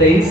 23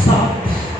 7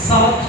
7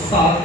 7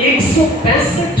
165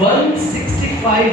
165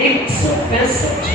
165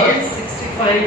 165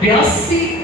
82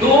2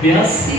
82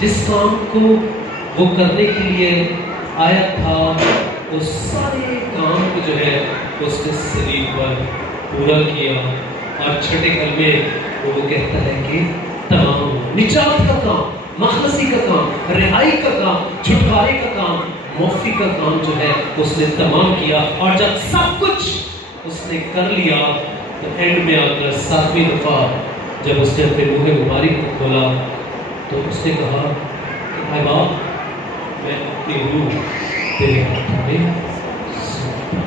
جس کام کو وہ کرنے کے لیے آیا تھا وہ سارے کام کو جو ہے اس نے صلیب پر پورا کیا، اور چھٹے کلمے وہ کہتا ہے کہ تمام ہوا۔ نجات کا کام، مخلصی کا کام، رہائی کا کام، چھٹکارے کا کام، معافی کا کام جو ہے اس نے تمام کیا، اور جب سب کچھ اس نے کر لیا تو اینڈ میں آ کر 7ویں دفعہ جب اس نے اپنے منہ مبارک کو کھولا تو اس نے کہا کہ اے باپ، میں اپنی روح تیرے ہاتھوں میں سونپتا ہوں۔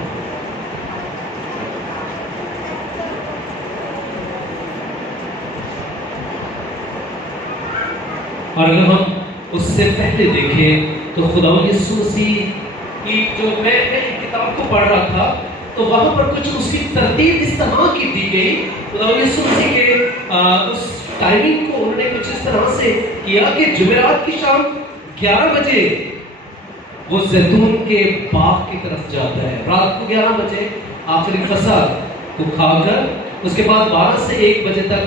اور اگر ہم اس سے پہلے دیکھیں تو خداوند یسوع مسیح کی جو میں کتاب کو پڑھ رہا تھا تو وہاں پر کچھ اس کی ترتیب اس طرح کی دی گئی، خداوند یسوع مسیح کے اس ٹائمنگ کو انہوں نے کچھ اس طرح سے کیا کہ جمعرات کی شام 11 بجے وہ زیتون کے باغ کی طرف جاتا ہے، رات کو 11 بجے آخری فصل کو کھا کر اس کے بعد 12 سے 1 بجے تک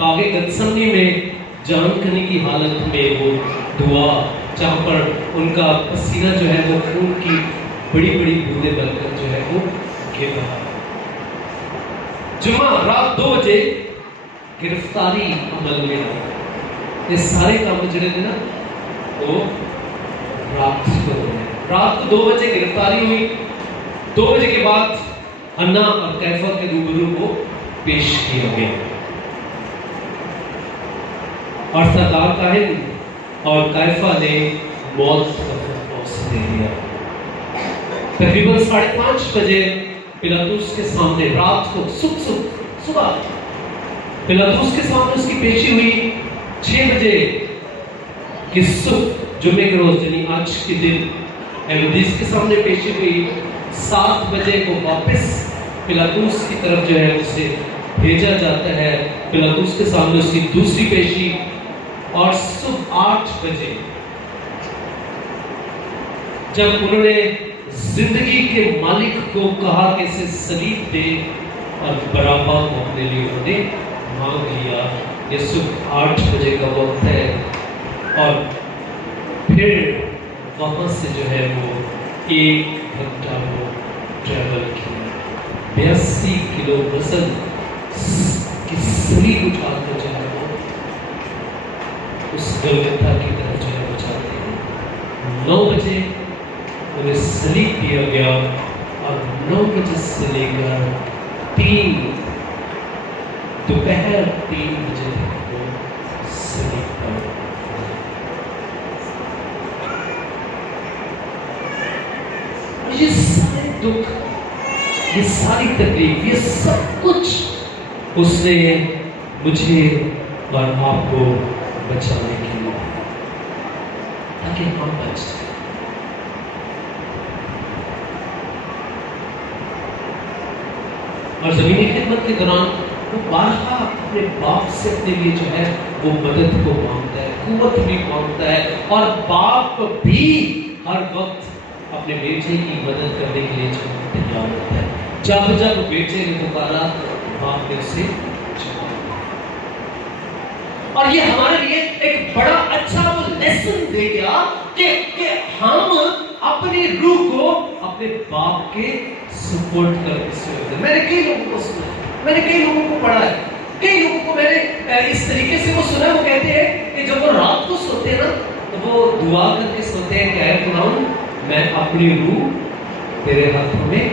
باغ گتسمنی میں جان کرنے کی حالت میں وہ دعا، جہاں پر ان کا پسینہ جو ہے وہ خون کی بڑی بڑی بوندیں بن کر جو ہے وہ گر رہا ہے۔ جمعہ رات 2 بجے گرفتاری عمل میں آئی۔ یہ سارے کام جڑے تھے نا وہ رات کو ہوئے، رات کو 2 بجے گرفتاری ہوئی، 2 بجے کے بعد حنا اور کیفا کے روبرو کو پیش کیا گیا، اور سردار کاہن اور کیفا نے موت کا فیصلہ دے دیا۔ تقریباً 5:30 بجے پلاطس کے سامنے، رات کو صبح پلاطس کے سامنے اس کی پیشی ہوئی۔ 6 بجے کی صبح جمعے کے روز یعنی آج کے دن ہیرودیس کے سامنے پیشی ہوئی۔ 7 بجے کو واپس پلاطس کی طرف جو ہے اسے بھیجا جاتا ہے، پلاطس کے سامنے اس کی دوسری پیشی، اور صبح 8 بجے جب انہوں نے زندگی کے مالک کو کہا کہ اسے صلیب دے اور بارابا کو اپنے لیے انہوں نے مانگ لیا۔ یہ صبح 8 بجے کا وقت ہے، اور پھر وہاں سے جو ہے وہ 1 گھنٹہ وہ ٹریول کیا، 82 کلو وزن کی صلیب اٹھا کر جو ہے وہ اس گلگتھا کی طرف جو ہے وہ جاتے ہیں۔ 9 بجے انہیں صلیب دیا گیا، اور 9 بجے سے لے کر دوپہر 3 بجے تک وہ صلیب پر یہ سارے دکھ، یہ ساری تکلیف، یہ سب کچھ اس نے مجھے اور آپ کو بچانے کے لیے، تاکہ ہم بچ جائیں۔ اور زمینی خدمت کے دوران وہ بارہا اپنے باپ سے اپنے لیے جو ہے وہ مدد کو مانگتا ہے، قوت بھی مانگتا ہے، اور باپ بھی ہر وقت اپنے بیٹے کی مدد کرنے کے لیے جو تیار ہوتا ہے۔ جب بیٹے نے پکارا باپ نے اسے جواب دیا، اور یہ ہمارے لیے ایک بڑا اچھا وہ لیسن دے گیا کہ ہم اپنی روح کو اپنے باپ کے سپورٹ کر کے، میں نے کئی لوگوں کو سنا ہے، میں نے کئی لوگوں کو پڑھا ہے، کئی لوگوں کو میں نے اس طریقے سے وہ سنا ہے، وہ کہتے ہیں کہ جب وہ رات کو سوتے ہیں نا تو وہ دعا کر کے سوتے ہیں کہ اے خداوند میں اپنی روح تیرے ہاتھوں میں،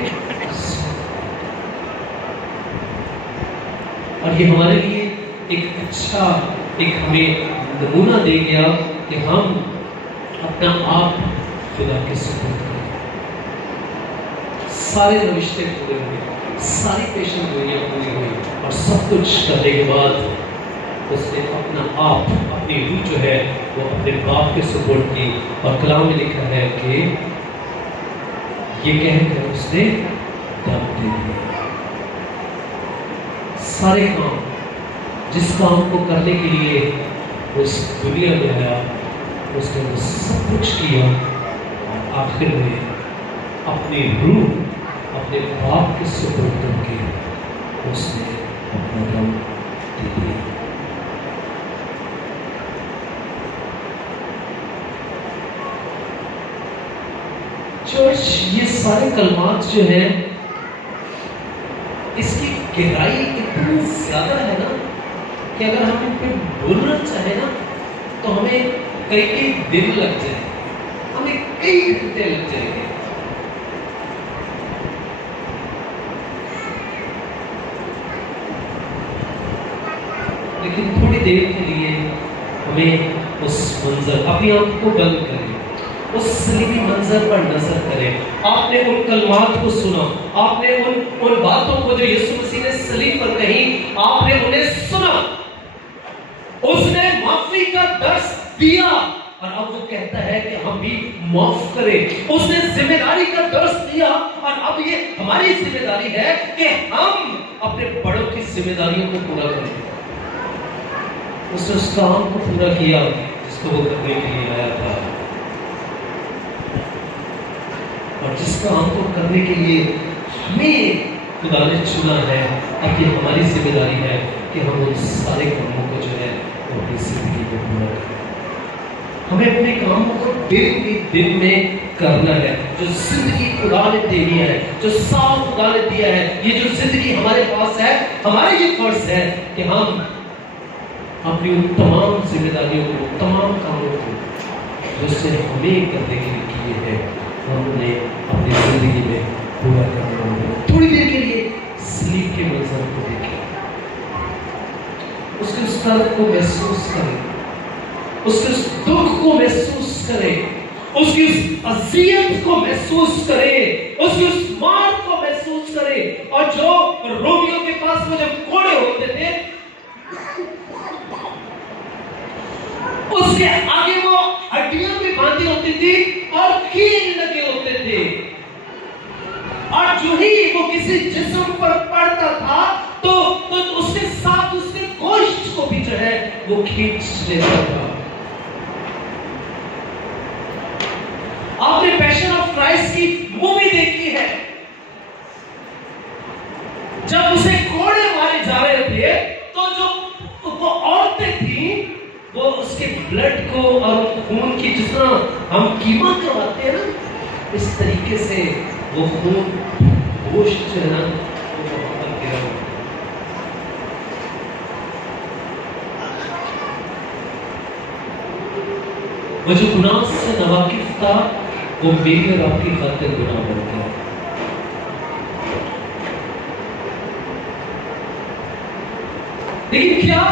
اور یہ ہمارے لیے ایک اچھا ایک ہمیں نمونہ دے گیا کہ ہم اپنا آپ خدا کے سپرد کریں۔ سارے رشتے پورے ہوئے، ساری پیشن گوئیاں پوری ہوئی، اور سب کچھ کرنے کے بعد اس نے اپنا آپ، اپنی روح جو ہے وہ اپنے باپ کے سپرد کی، اور کلام میں لکھا ہے کہ یہ کہہ کر اس نے دم دے دیا۔ سارے کام، جس کام کو کرنے کے لیے اس دنیا میں آیا، اس نے وہ سب کچھ کیا، اور آخر میں اپنی روح اپنے باپ کے سپرد کر کے اس نے اپنا دم دے دیا۔ چرچ یہ سارے کلمات جو ہیں اس کی گہرائی اتنی زیادہ ہے نا کہ اگر ہم ان پہ بولنا چاہیں نا تو ہمیں کئی دن لگ جائیں گے، ہمیں کئی گھنٹے لگ جائیں گے۔ لیکن تھوڑی دیر کے لیے ہمیں اس منظر، اپنی آنکھ کو بند کریں، اس صلیبی منظر پر نظر کریں۔ آپ نے ان کلمات کو سنا، آپ نے ان باتوں کو جو یسوع مسیح نے صلیب پر کہی، آپ نے انہیں سنا۔ اس نے معافی کا درس دیا اور اب وہ کہتا ہے کہ ہم بھی معاف کریں۔ اس نے ذمہ داری کا درس دیا اور اب یہ ہماری ذمہ داری ہے کہ ہم اپنے بڑوں کی ذمہ داریوں کو پورا کریں۔ اس نے اس کام کو پورا کیا جس کو وہ کرنے کے لیے آیا تھا، اور جس کام کو کرنے کے لیے ہمیں خدا نے چنا ہے، اب یہ ہماری ذمہ داری ہے کہ ہم ان سارے کاموں کو جو ہے وہ اپنی زندگی میں پورا کریں۔ ہمیں اپنے کاموں کو دن میں کرنا ہے۔ جو زندگی خدا نے دینی ہے، جو ساتھ خدا نے دیا ہے، یہ جو زندگی ہمارے پاس ہے، ہمارا یہ فرض ہے کہ ہم اپنی ان تمام ذمہ داریوں کو، تمام کاموں کو جو اس نے ہمیں کرنے کے لیے کیے ہیں، ہم انہیں اپنی زندگی میں پورا کرنا ہوگا۔ تھوڑی دیر کے لیے صلیب کے منظر کو دیکھیں، اس کے اس درد کو محسوس کریں، اس کے اس دکھ کو محسوس کریں، اس کی اس اذیت کو محسوس کریں، اس کی اس مار کو محسوس کریں۔ اور جو رومیوں کے پاس وہ جب کوڑے ہوتے تھے، اس کے آگے وہ ہڈیاں بھی باندھی ہوتی تھی اور کیل لگے ہوتے تھے، اور جو ہی وہ کسی جسم پر پڑتا تھا تو اس کے ساتھ اس کے گوشت کو بھی جو ہے وہ کھینچ لیتا تھا۔ آپ نے پیشن آف کرائسٹ کی مووی دیکھی ہے، جب اسے کوڑے مارے جا رہے تھے تو جو وہ عورتیں تھیں وہ اس کے بلڈ کو اور خون کی، جس طرح ہم کیما کرواتے ہیں نا، اس طریقے سے وہ خون گوشت جو ہے نا وہ وہاں پر گرا ہوا۔ وہ جو گناہ سے ناواقف تھا وہ میری اور آپ کی خاطر گناہ بن گیا۔ لیکن کیا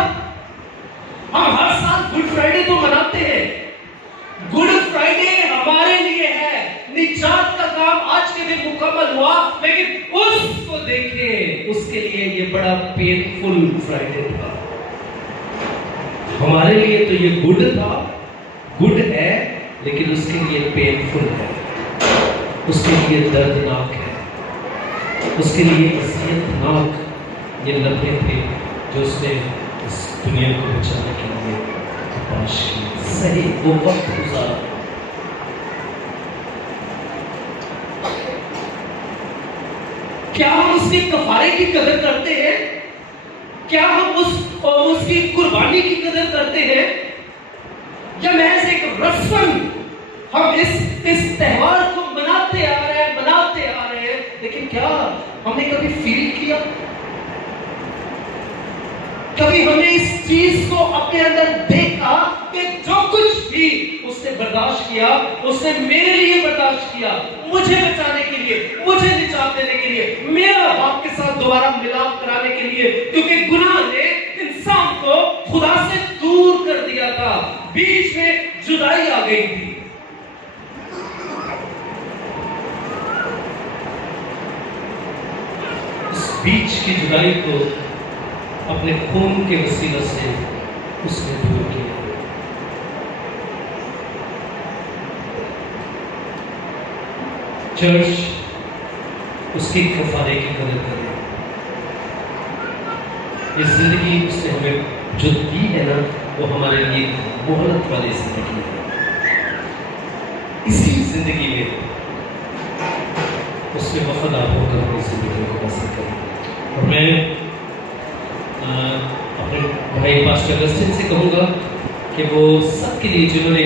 ہم ہر سال گڈ فرائیڈے تو مناتے ہیں؟ گڈ فرائیڈے ہمارے لیے ہے، نجات کا کام آج کے دن مکمل ہوا، لیکن اس کو دیکھیں، اس کے لیے یہ بڑا پینفل فرائیڈے تھا۔ ہمارے لیے تو یہ گڈ تھا، گڈ ہے، لیکن اس کے لیے پینفل ہے، اس کے لیے دردناک ہے، اس کے لیے اذیتناک یہ لمحے تھے جو اس نے اس دنیا کو بچانے کے لیے تلاش کی، صحیح وہ وقت گزارا۔ کیا ہم اس کے کفارے کی قدر کرتے ہیں؟ کیا ہم اس کی قربانی کی قدر کرتے ہیں؟ یا محض ایک رسم ہم اس تہوار کو مناتے آ رہے ہیں، لیکن کیا ہم نے کبھی فیل کیا؟ کبھی ہم نے اس چیز کو اپنے اندر دیکھا کہ جو کچھ بھی اس نے برداشت کیا، اس نے میرے لیے برداشت کیا، مجھے بچانے کے لیے، مجھے نجات دینے کے لیے، میرا باپ کے ساتھ دوبارہ ملاپ کرانے کے لیے، کیونکہ گناہ نے انسان کو خدا سے دور کر دیا تھا، بیچ میں جدائی آ گئی تھی۔ اس بیچ کی جدائی کو اپنے خون کے وسیلہ سے اس نے دور کیا۔ چرچ اس کی کفارے کی قدر کرے۔ یہ زندگی اس نے ہمیں جو دی ہے نا، وہ ہمارے لیے مہلت والی زندگی ہے۔ اسی زندگی میں اس نے وفادار ہو کر اپنی زندگی کو بسر کری۔ اور میں اپنے بھائی پاسٹر اگسٹن سے کہوں گا کہ وہ سب کے لیے جنہوں نے